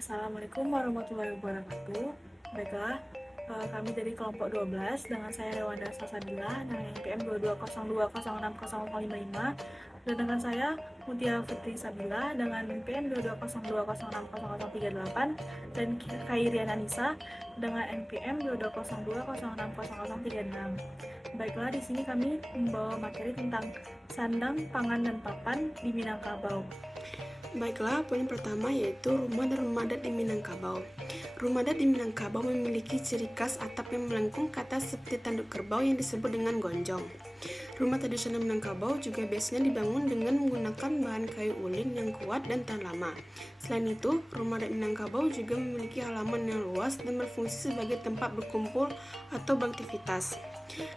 Assalamualaikum warahmatullahi wabarakatuh. Baiklah, kami dari kelompok 12 dengan saya Rewanda Salsabila dengan NPM 2202060555 dan dengan saya Mutia Fitri Sabila dengan NPM 2202060038 dan Khairian Anissa dengan NPM 2202060036. Baiklah, di sini kami membawa materi tentang sandang, pangan, dan papan di Minangkabau. Baiklah, poin pertama yaitu rumah dan rumah adat di Minangkabau. Rumah adat di Minangkabau memiliki ciri khas atap yang melengkung ke atas seperti tanduk kerbau yang disebut dengan gonjong. Rumah tradisional Minangkabau juga biasanya dibangun dengan menggunakan bahan kayu ulin yang kuat dan tahan lama. Selain itu, rumah adat Minangkabau juga memiliki halaman yang luas dan berfungsi sebagai tempat berkumpul atau beraktivitas.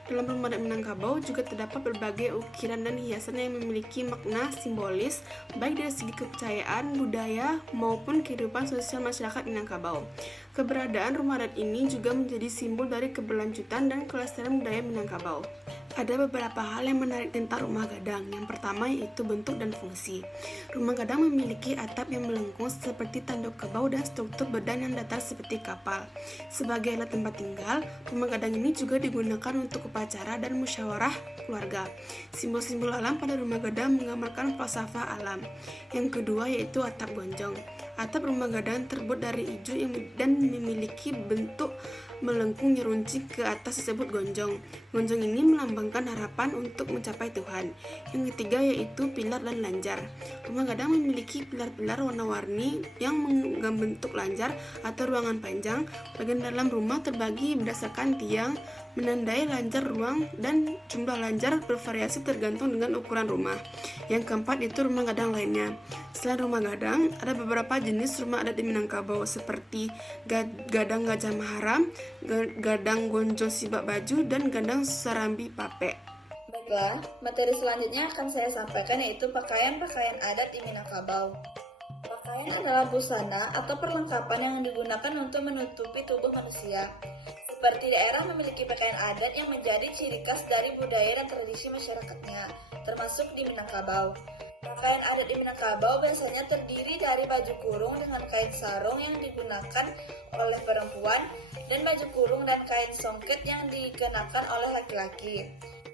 Dalam rumah adat Minangkabau juga terdapat berbagai ukiran dan hiasan yang memiliki makna simbolis baik dari segi kepercayaan, budaya, maupun kehidupan sosial masyarakat Minangkabau. Keberadaan rumah adat ini juga menjadi simbol dari keberlanjutan dan kelestarian budaya Minangkabau. Ada beberapa hal yang menarik tentang rumah gadang. Yang pertama yaitu bentuk dan fungsi. Rumah gadang memiliki atap yang melengkung seperti tanduk kerbau dan struktur badan yang datar seperti kapal. Sebagai alat tempat tinggal, rumah gadang ini juga digunakan untuk upacara dan musyawarah keluarga. Simbol-simbol alam pada rumah gadang menggambarkan falsafah alam. Yang kedua yaitu atap gonjong. Atap rumah gadang terbuat dari ijo dan memiliki bentuk melengkung nyeruncing ke atas disebut gonjong. Gonjong ini melambangkan harapan untuk mencapai Tuhan. Yang ketiga yaitu pilar dan lanjar. Rumah gadang memiliki pilar-pilar warna-warni yang membentuk lanjar atau ruangan panjang. Bagian dalam rumah terbagi berdasarkan tiang, menandai lanjar ruang, dan jumlah lanjar bervariasi tergantung dengan ukuran rumah. Yang keempat itu rumah gadang lainnya. Selain rumah gadang, ada beberapa jenis rumah adat di Minangkabau seperti gadang Gajah Maharam, gadang gonjong sibak baju, dan gadang sarambi pape. Baiklah, materi selanjutnya akan saya sampaikan yaitu pakaian-pakaian adat di Minangkabau. Pakaian adalah busana atau perlengkapan yang digunakan untuk menutupi tubuh manusia. Seperti daerah memiliki pakaian adat yang menjadi ciri khas dari budaya dan tradisi masyarakatnya, termasuk di Minangkabau. Pakaian adat di Minangkabau biasanya terdiri dari baju kurung dengan kain sarung yang digunakan oleh perempuan dan baju kurung dan kain songket yang dikenakan oleh laki-laki.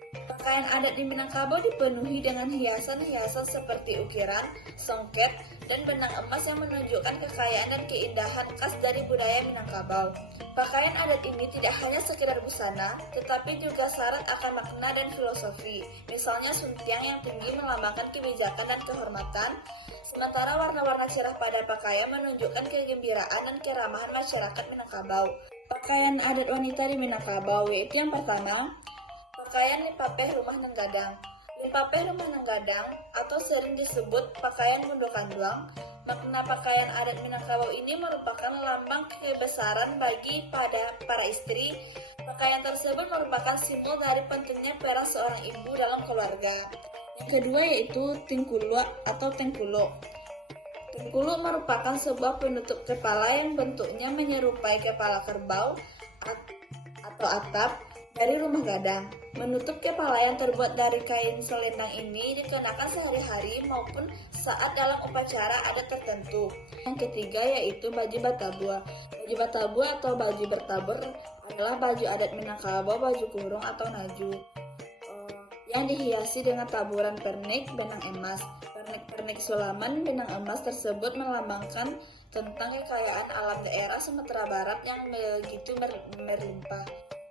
Pakaian adat di Minangkabau dipenuhi dengan hiasan-hiasan seperti ukiran, songket, dan benang emas yang menunjukkan kekayaan dan keindahan khas dari budaya Minangkabau. Pakaian adat ini tidak hanya sekedar busana, tetapi juga syarat akan makna dan filosofi. Misalnya suntiang yang tinggi melambangkan kebijakan dan kehormatan, sementara warna-warna cerah pada pakaian menunjukkan kegembiraan dan keramahan masyarakat Minangkabau. Pakaian adat wanita di Minangkabau yaitu yang pertama, pakaian lipapeh rumah nenggadang. Lipapeh rumah nenggadang atau sering disebut pakaian bundokan duang. Makna pakaian adat Minangkabau ini merupakan lambang kebesaran bagi para istri. Pakaian tersebut merupakan simbol dari pentingnya peran seorang ibu dalam keluarga. Yang kedua yaitu tingkulo atau tengkulo. Tengkulo merupakan sebuah penutup kepala yang bentuknya menyerupai kepala kerbau atau atap dari rumah gadang. Menutup kepala yang terbuat dari kain selendang ini dikenakan sehari-hari maupun saat dalam upacara adat tertentu. Yang ketiga yaitu baju batabua. Baju batabua atau baju bertabur adalah baju adat Minangkabau, baju kurung atau naju, yang dihiasi dengan taburan pernik benang emas. Pernik-pernik sulaman benang emas tersebut melambangkan tentang kekayaan alam daerah Sumatera Barat yang begitu melimpah.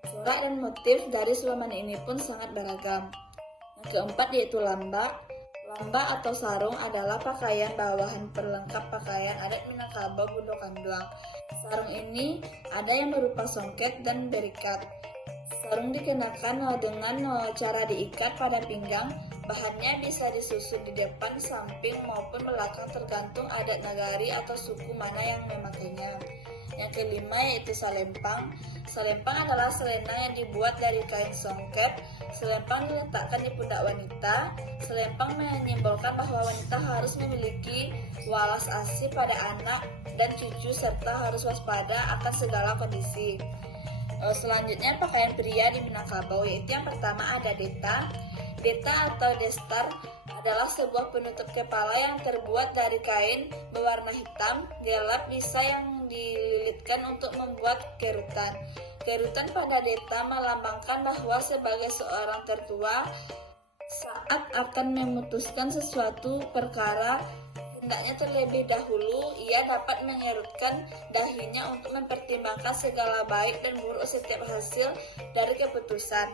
Corak dan motif dari sulaman ini pun sangat beragam. Yang keempat yaitu lamba. Lamba atau sarung adalah pakaian bawahan perlengkap pakaian adat Minangkabau bundokan duang. Sarung ini ada yang berupa songket dan berikat. Sarung dikenakan dengan cara diikat pada pinggang. Bahannya bisa disusun di depan, samping maupun belakang tergantung adat nagari atau suku mana yang memakainya. Yang kelima yaitu salempang. Salempang adalah selendang yang dibuat dari kain songket. Selempang diletakkan di pundak wanita. Selempang menyimbolkan bahwa wanita harus memiliki walas asih pada anak dan cucu serta harus waspada akan segala kondisi. Selanjutnya pakaian pria di Minangkabau yaitu yang pertama ada deta. Deta atau destar adalah sebuah penutup kepala yang terbuat dari kain berwarna hitam gelap bisa yang dililitkan untuk membuat kerutan. Kerutan pada Deta melambangkan bahwa sebagai seorang tertua saat akan memutuskan sesuatu perkara, hendaknya terlebih dahulu ia dapat mengerutkan dahinya untuk mempertimbangkan segala baik dan buruk setiap hasil dari keputusan.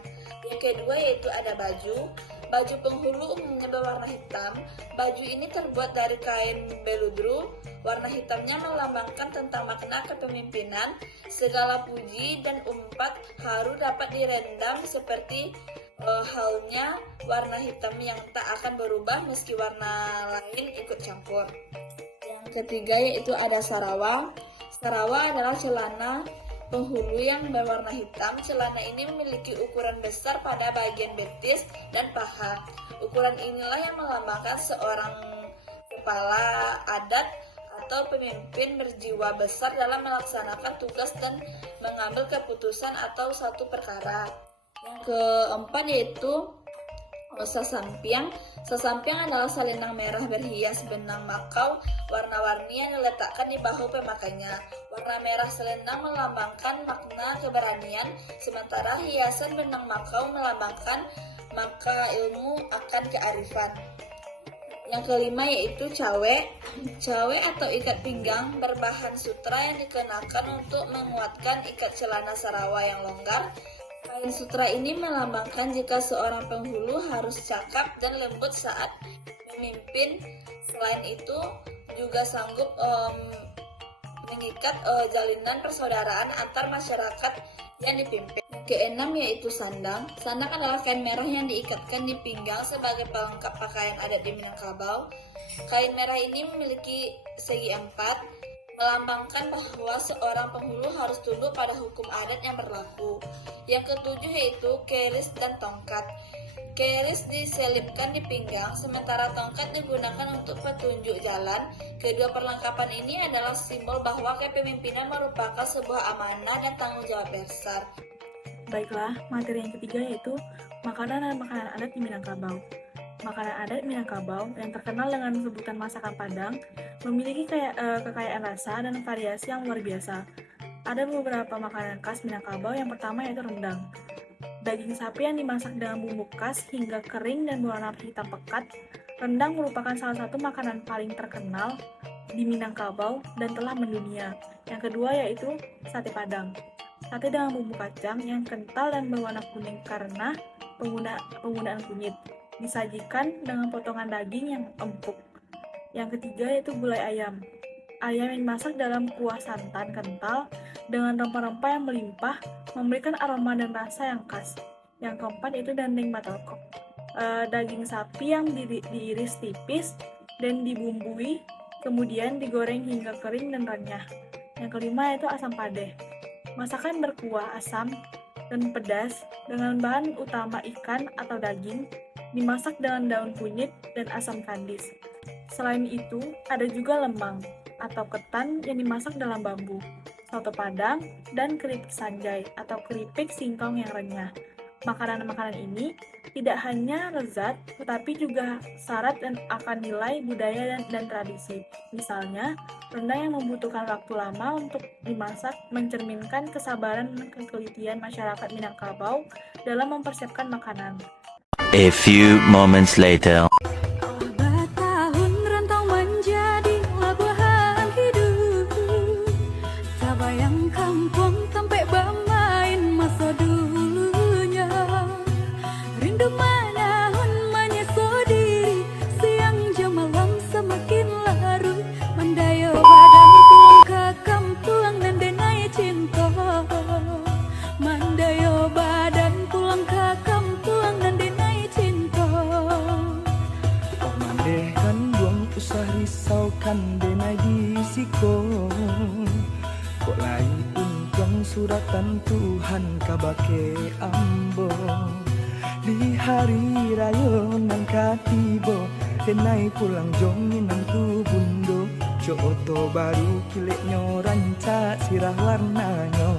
Yang kedua yaitu ada baju. Baju penghulu umumnya berwarna hitam. Baju ini terbuat dari kain beludru. Warna hitamnya melambangkan tentang makna kepemimpinan. Segala puji dan umpat haru dapat direndam seperti halnya warna hitam yang tak akan berubah meski warna lain ikut campur. Yang ketiga yaitu ada sarawa. Sarawa adalah celana penghulu yang berwarna hitam. Celana ini memiliki ukuran besar pada bagian betis dan paha. Ukuran inilah yang melambangkan seorang kepala adat atau pemimpin berjiwa besar dalam melaksanakan tugas dan mengambil keputusan atau suatu perkara. Yang keempat yaitu sasampiang. Sasampiang adalah selendang merah berhias benang makau warna-warni yang diletakkan di bahu pemakainya. Warna merah selendang melambangkan makna keberanian, sementara hiasan benang makau melambangkan maka ilmu akan kearifan. Yang kelima yaitu cawe. Cawe atau ikat pinggang berbahan sutra yang dikenakan untuk menguatkan ikat celana sarawa yang longgar. Kain sutra ini melambangkan jika seorang penghulu harus cakap dan lembut saat memimpin. Selain itu juga sanggup mengikat jalinan persaudaraan antar masyarakat yang dipimpin. Yang keenam yaitu sandang. Sandang adalah kain merah yang diikatkan di pinggang sebagai pelengkap pakaian adat di Minangkabau. Kain merah ini memiliki segi empat, melambangkan bahwa seorang penghulu harus tunduk pada hukum adat yang berlaku. Yang ketujuh yaitu keris dan tongkat. Keris diselipkan di pinggang, sementara tongkat digunakan untuk petunjuk jalan. Kedua perlengkapan ini adalah simbol bahwa kepemimpinan merupakan sebuah amanah dan tanggung jawab besar. Baiklah, materi yang ketiga yaitu makanan dan makanan adat di Minangkabau. Makanan adat Minangkabau yang terkenal dengan sebutan masakan Padang memiliki kekayaan rasa dan variasi yang luar biasa. Ada beberapa makanan khas Minangkabau. Yang pertama yaitu rendang. Daging sapi yang dimasak dengan bumbu khas hingga kering dan berwarna hitam pekat. Rendang merupakan salah satu makanan paling terkenal di Minangkabau dan telah mendunia. Yang kedua yaitu sate Padang. Sate dengan bumbu kacang yang kental dan berwarna kuning karena penggunaan kunyit. Disajikan dengan potongan daging yang empuk. Yang ketiga yaitu gulai ayam. Ayam yang dimasak dalam kuah santan kental dengan rempah-rempah yang melimpah memberikan aroma dan rasa yang khas. Yang keempat yaitu dendeng batokok. Daging sapi yang diiris tipis dan dibumbui, kemudian digoreng hingga kering dan renyah. Yang kelima yaitu asam padeh. Masakan berkuah asam dan pedas dengan bahan utama ikan atau daging, dimasak dengan daun kunyit dan asam kandis. Selain itu, ada juga lemang atau ketan yang dimasak dalam bambu, soto Padang, dan keripik sanjay atau keripik singkong yang renyah. Makanan-makanan ini tidak hanya lezat, tetapi juga syarat dan akan nilai budaya dan tradisi. Misalnya, rendang yang membutuhkan waktu lama untuk dimasak mencerminkan kesabaran dan ketelitian masyarakat Minangkabau dalam mempersiapkan makanan. A few moments later. Bertahun rantau menjadi labuhan hidup, tak bayang kampung sampai bermain masa dulunya. Rindu menahun menyesal diri, siang jam malam semakin larut. Mendayo badan pulang ke kampung dan denai cinta. Mendayo badan pulang ke kampung dan denai cinta. Mandekan buang usah risaukan denai di siko. Kok lai ungkang suratan Tuhan kabake ambo. Di hari raya nang katibo, denai pulang jongin nang tu bundo. Coto baru kileknya rancak sirah warnanya.